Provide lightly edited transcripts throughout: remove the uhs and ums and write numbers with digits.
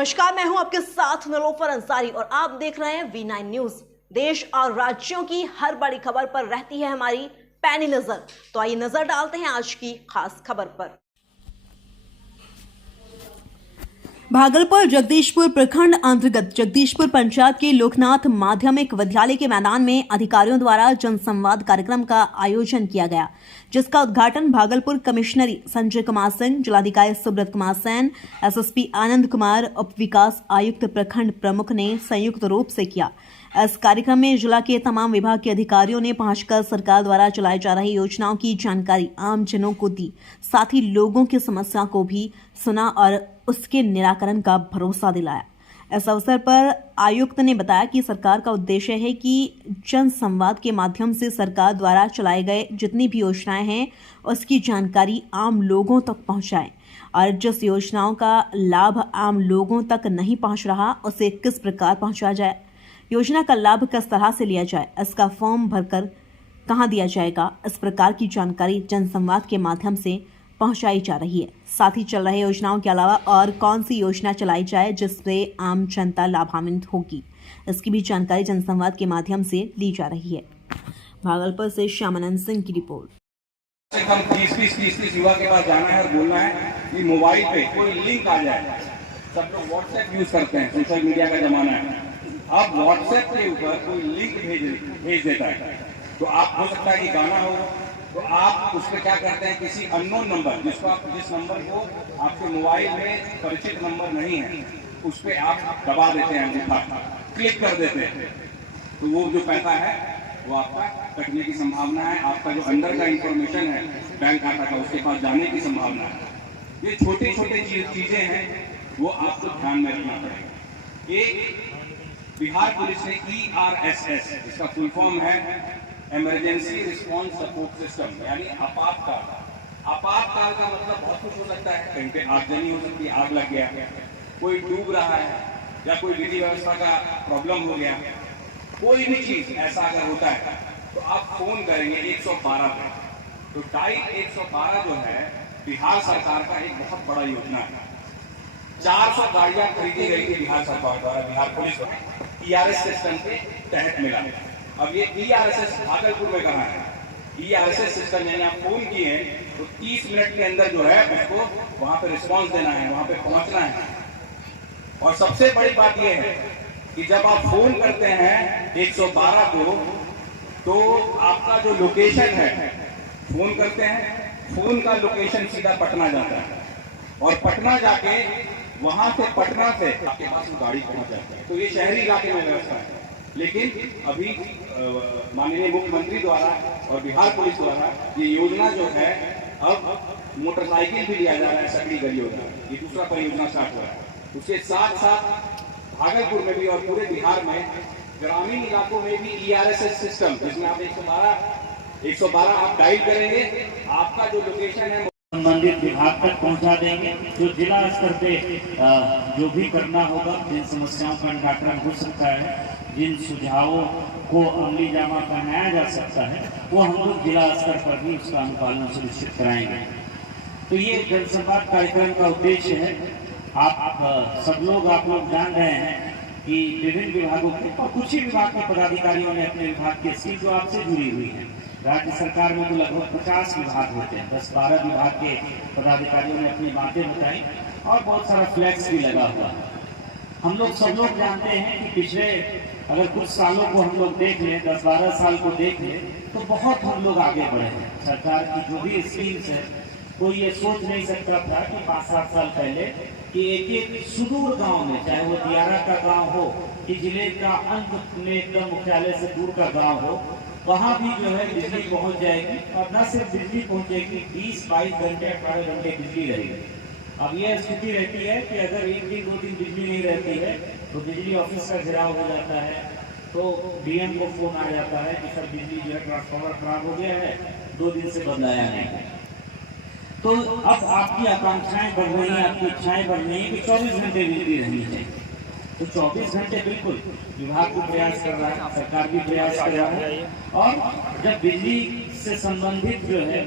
नमस्कार, मैं हूं आपके साथ निलोफर अंसारी और आप देख रहे हैं V9 न्यूज। देश और राज्यों की हर बड़ी खबर पर रहती है हमारी पैनी नजर। तो आइए नजर डालते हैं आज की खास खबर पर। भागलपुर जगदीशपुर प्रखंड अंतर्गत जगदीशपुर पंचायत के लोकनाथ माध्यमिक विद्यालय के मैदान में अधिकारियों द्वारा जनसंवाद कार्यक्रम का आयोजन किया गया, जिसका उद्घाटन भागलपुर कमिश्नरी संजय कुमार सिंह, जिलाधिकारी सुब्रत कुमार सेन, एसएसपी आनंद कुमार, उप विकास आयुक्त प्रखंड प्रमुख ने संयुक्त रूप से किया। इस कार्यक्रम में जिला के तमाम विभाग के अधिकारियों ने पहुंचकर सरकार द्वारा चलाई जा रही योजनाओं की जानकारी आम जनों को दी, साथ ही लोगों की समस्या को भी सुना और उसके निराकरण का भरोसा दिलाया। इस अवसर पर आयुक्त ने बताया कि सरकार का उद्देश्य है कि जन संवाद के माध्यम से सरकार द्वारा चलाए गए जितनी भी योजनाएं हैं उसकी जानकारी आम लोगों तक पहुंचाएं और जिस योजनाओं का लाभ आम लोगों तक नहीं पहुंच रहा उसे किस प्रकार पहुंचाया जाए, योजना का लाभ किस तरह से लिया जाए, इसका फॉर्म भरकर कहां दिया जाएगा, इस प्रकार की जानकारी जनसंवाद के माध्यम से पहुंचाई जा रही है। साथ ही चल रही योजनाओं के अलावा और कौन सी योजना चलाई जाए जिससे आम जनता लाभान्वित होगी, इसकी भी जानकारी जनसंवाद के माध्यम से ली जा रही है। भागलपुर से श्यामानंद सिंह की रिपोर्ट। हम 30 युवा के पास जाना है और बोलना है कि मोबाइल पे कोई लिंक आ जाए। सब लोग व्हाट्सएप यूज करते हैं, सोशल मीडिया का जमाना है। अब व्हाट्सएप के ऊपर कोई लिंक भेज देता है तो आप हो सकता है कि गाना हो, तो आप उस पर क्या करते हैं, किसी अननोन नंबर जिस नंबर को आपके मोबाइल में परिचित नंबर नहीं है उस पर आप दबा देते हैं, अंगूठा क्लिक कर देते हैं, तो वो जो पैसा है वो आपका कटने की संभावना है। आपका जो अंदर का इंफॉर्मेशन है बैंक खाता का उसके पास जाने की संभावना है। ये छोटी छोटी चीजें हैं वो आपको ध्यान में रखना पड़ेगा। एक बिहार पुलिस ने ERSS, इसका फुल फॉर्म है इमरजेंसी रिस्पांस सपोर्ट सिस्टम, यानी आपातकाल। आपातकाल का मतलब बहुत कुछ हो सकता है, कहीं पे आगजनी हो सकती है, आग लग गया, कोई डूब रहा है या कोई विधि व्यवस्था का प्रॉब्लम हो गया, कोई भी चीज ऐसा अगर होता है तो आप फोन करेंगे 112 पर। तो डायल 112 जो है बिहार सरकार का एक बहुत बड़ा योजना है। 400 गाड़ियां खरीदी गई थी बिहार सरकार द्वारा, बिहार पुलिस द्वारा ERS सिस्टम के तहत मिला। अब ये ERSS भागलपुर में कहाँ है? ERSS सिस्टम यानी आप फोन किए तो 30 मिनट के अंदर जो है उसको वहां पे रिस्पांस देना है, वहां पे पहुंचना है। और सबसे बड़ी बात यह है कि जब आप फोन करते हैं 112 को तो आपका जो लोकेशन है, फोन करते हैं, फोन का लोकेशन सीधा पटना जाता है और पटना जाके वहां से पटना से आपके पास गाड़ी पहुंच जाती है। तो ये शहरी इलाके में व्यवस्था है, लेकिन अभी माननीय मुख्यमंत्री द्वारा और बिहार पुलिस द्वारा ये योजना जो है अब मोटरसाइकिल भी लिया जा रहा है, सकड़ी गलियों का, ये दूसरा परियोजना स्टार्ट हुआ है। उसके साथ साथ भागलपुर में भी और पूरे बिहार में ग्रामीण इलाकों में भी ERSS सिस्टम, जिसमें आप 112 आप डायल करेंगे, आपका जो लोकेशन है संबंधित विभाग तक पहुंचा देंगे। जो जिला स्तर पे जो भी करना होगा, जिन समस्याओं का निराकरण हो सकता है, जिन सुझावों को अमली जामा पहनाया जा सकता है, वो हम लोग जिला स्तर पर भी उसका अनुपालन सुनिश्चित कराएंगे। तो ये जनसंवाद कार्यक्रम का उद्देश्य है। आप सब लोग जान रहे हैं कि विभिन्न विभागों के और कुछ ही विभाग के पदाधिकारियों ने अपने विभाग की स्कीम जो आपसे जुड़ी हुई है। राज्य सरकार में तो लगभग 50 विभाग होते हैं, 10-12 विभाग के पदाधिकारियों ने अपनी बातें बताई और बहुत सारा फ्लैक्स भी लगा हुआ है। हम लोग सब लोग जानते हैं कि पिछले अगर कुछ सालों को हम लोग देख लें, 10-12 साल को देख लें, तो बहुत हम लोग आगे बढ़े हैं। सरकार की जो भी स्कीम्स है, कोई ये सोच नहीं सकता था कि 5-7 साल पहले कि एक सुदूर गांव में, चाहे वो दियारा का गांव हो कि जिले का अंत में एकदम मुख्यालय से दूर का गांव हो, वहां भी जो है बिजली पहुंच जाएगी। और न सिर्फ बिजली पहुंचेगी, 20-22 घंटे 18 घंटे बिजली रहेगी। अब यह स्थिति रहती है कि अगर 1 दिन 2 दिन बिजली नहीं रहती है तो बिजली ऑफिस का घेराव हो जाता है, तो DM को फोन आ जाता है कि सर बिजली जो है ट्रांसफार्मर खराब हो गया है, 2 दिन से बदलाया नहीं है। तो अब आपकी आकांक्षाएं बढ़ रही हैं, आपकी इच्छाएं बढ़ रही हैं कि 24 घंटे बिजली रहनी चाहिए। तो 24 घंटे बिल्कुल विभाग भी प्रयास कर रहा है, सरकार भी प्रयास कर रहा है। और जब बिजली से संबंधित जो है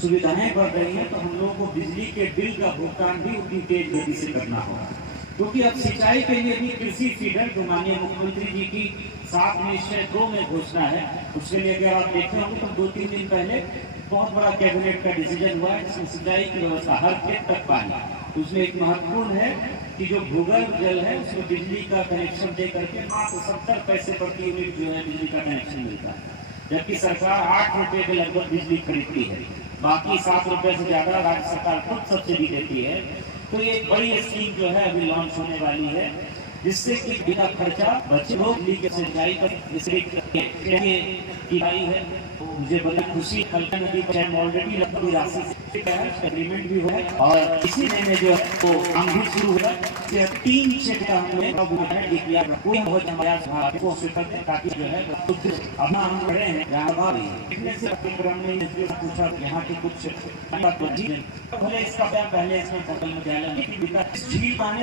सुविधाएं बढ़ रही हैं तो हम लोगों को बिजली के बिल का भुगतान भी उतनी तेज गति से करना होगा। क्योंकि अब सिंचाई के लिए भी कृषि फीडर जो माननीय मुख्यमंत्री जी की 7 निश्चय 2 में घोषणा है, उसके लिए अगर आप देखते होंगे तो 2-3 दिन पहले बहुत बड़ा कैबिनेट का डिसीजन हुआ है जिसमें सिंचाई की व्यवस्था हर खेत तक पानी। उसमें एक महत्वपूर्ण है कि जो भूगर्भ जल है उसमें बिजली का कनेक्शन दे करके मात्र 70 पैसे प्रति यूनिट जो है बिजली का कनेक्शन मिलता है, जबकि सरकार 8 रुपए के लगभग बिजली खरीदती है, बाकी 7 रुपए से ज्यादा राज्य सरकार खुद सब्सिडी देती है। तो ये बड़ी स्कीम जो है अभी लॉन्च होने वाली है, जिससे कि बिना खर्चा बच्चे लोग बिजली के सिंचाई की आई है। मुझे बड़ी खुशी, कल्पना नदी पर ऑलरेडी लगभग राशि एग्रीमेंट भी हुआ है और इसी महीने जो है वो काम भी शुरू हुआ है। 3 चेक का हमने बहुत ताकि जो है अपना हम रहे हैं पूछा यहाँ के कुछ पहले इसका पहले इसमें पकड़ में जाएगा झील पाने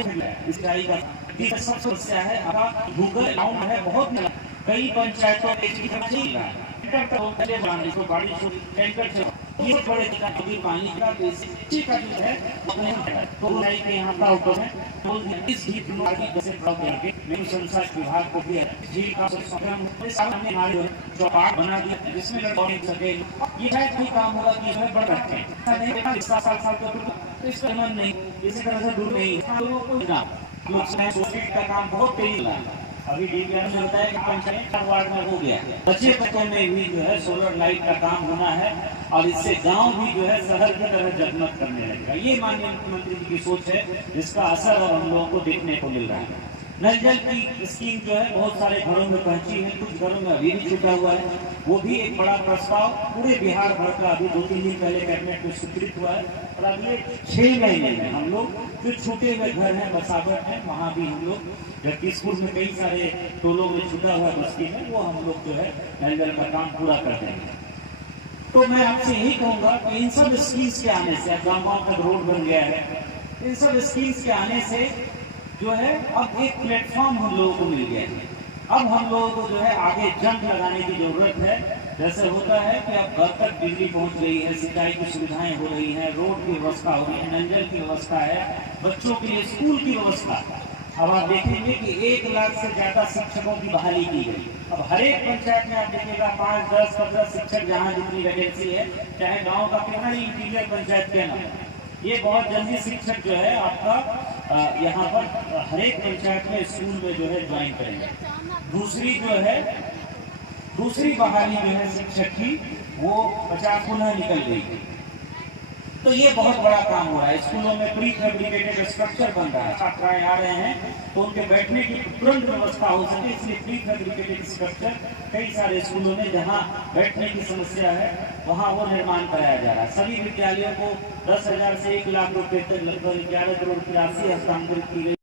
इसका सब समस्या है। अब गूगल अकाउंट है बहुत कई पंचायतों में ये बड़े पानी का जो है तो के यहाँ का ऊपर है तो इस संसार विभाग को भी झील का चौपाट बना दिया जिसमें सके ये है कोई काम होगा कि इसमें बढ़ रखे हैं 7 साल का इस नहीं इसी तरह से दूर नहीं का काम बहुत तेजी लगा। अभी डीपीआर में होता है कि पंचायत वार्ड में हो गया, बच्चे बच्चों में भी जो है सोलर लाइट का काम होना है और इससे गांव भी जो है शहर की तरह जगमग करने लगेगा। ये माननीय मुख्यमंत्री जी की सोच है, जिसका असर और हम लोगों को देखने को मिल रहा है। नल जल की स्कीम जो है बहुत सारे घरों में पहुंची है, कुछ घरों में अभी भी छूटा हुआ है। वो भी एक बड़ा प्रस्ताव पूरे बिहार भर का अभी 2-3 दिन पहले कैबिनेट में स्वीकृत हुआ है और अगले 6 महीने में हम लोग फिर छूटे हुए घर हैं बसावट है वहाँ भी हम लोग, जबकि स्कूल में कई सारे टोलों में छूटा हुआ बस्ती है वो हम लोग जो है नल जल का काम पूरा कर देंगे। तो मैं आपसे यही कहूँगा कि इन सब स्कीम्स के आने से गाँव तक रोड बन गया है, इन सब स्कीम्स के आने से जो है अब एक प्लेटफॉर्म हम लोगों को मिल गया है। अब हम लोगों को जो है आगे जंप लगाने की जरूरत है। जैसे होता है कि अब घर तक बिजली पहुंच रही है, सिंचाई की सुविधाएं हो रही हैं, रोड की व्यवस्था हो रही है, नल जल की व्यवस्था है, बच्चों के लिए स्कूल की व्यवस्था। अब आप देखेंगे कि 1 लाख से ज्यादा शिक्षकों की बहाली की गई। अब हर एक पंचायत में आप देखिएगा 5, 10, 15 शिक्षक जहाँ जितनी वैकेंसी है, चाहे गाँव का कितना ही इंटीरियर पंचायत के ना, ये बहुत जल्दी शिक्षक जो है आपका यहाँ पर हर एक पंचायत में स्कूल में जो है ज्वाइन करेंगे। दूसरी बहाली जो है शिक्षक की वो 50 पुनः निकल गई। तो ये बहुत बड़ा काम हो रहा है। स्कूलों में प्री फैब्रिकेटेड स्ट्रक्चर बन रहा है, छात्राएं आ रहे हैं तो उनके बैठने की तुरंत व्यवस्था हो सके, इसलिए प्री फैब्रिकेटेड स्ट्रक्चर कई सारे स्कूलों में जहां बैठने की समस्या है वहां वो निर्माण कराया जा रहा है। सभी विद्यालयों को 10,000 से 1 लाख रुपए तक लगभग 11 करोड़ की राशि हस्तांतरित की गई।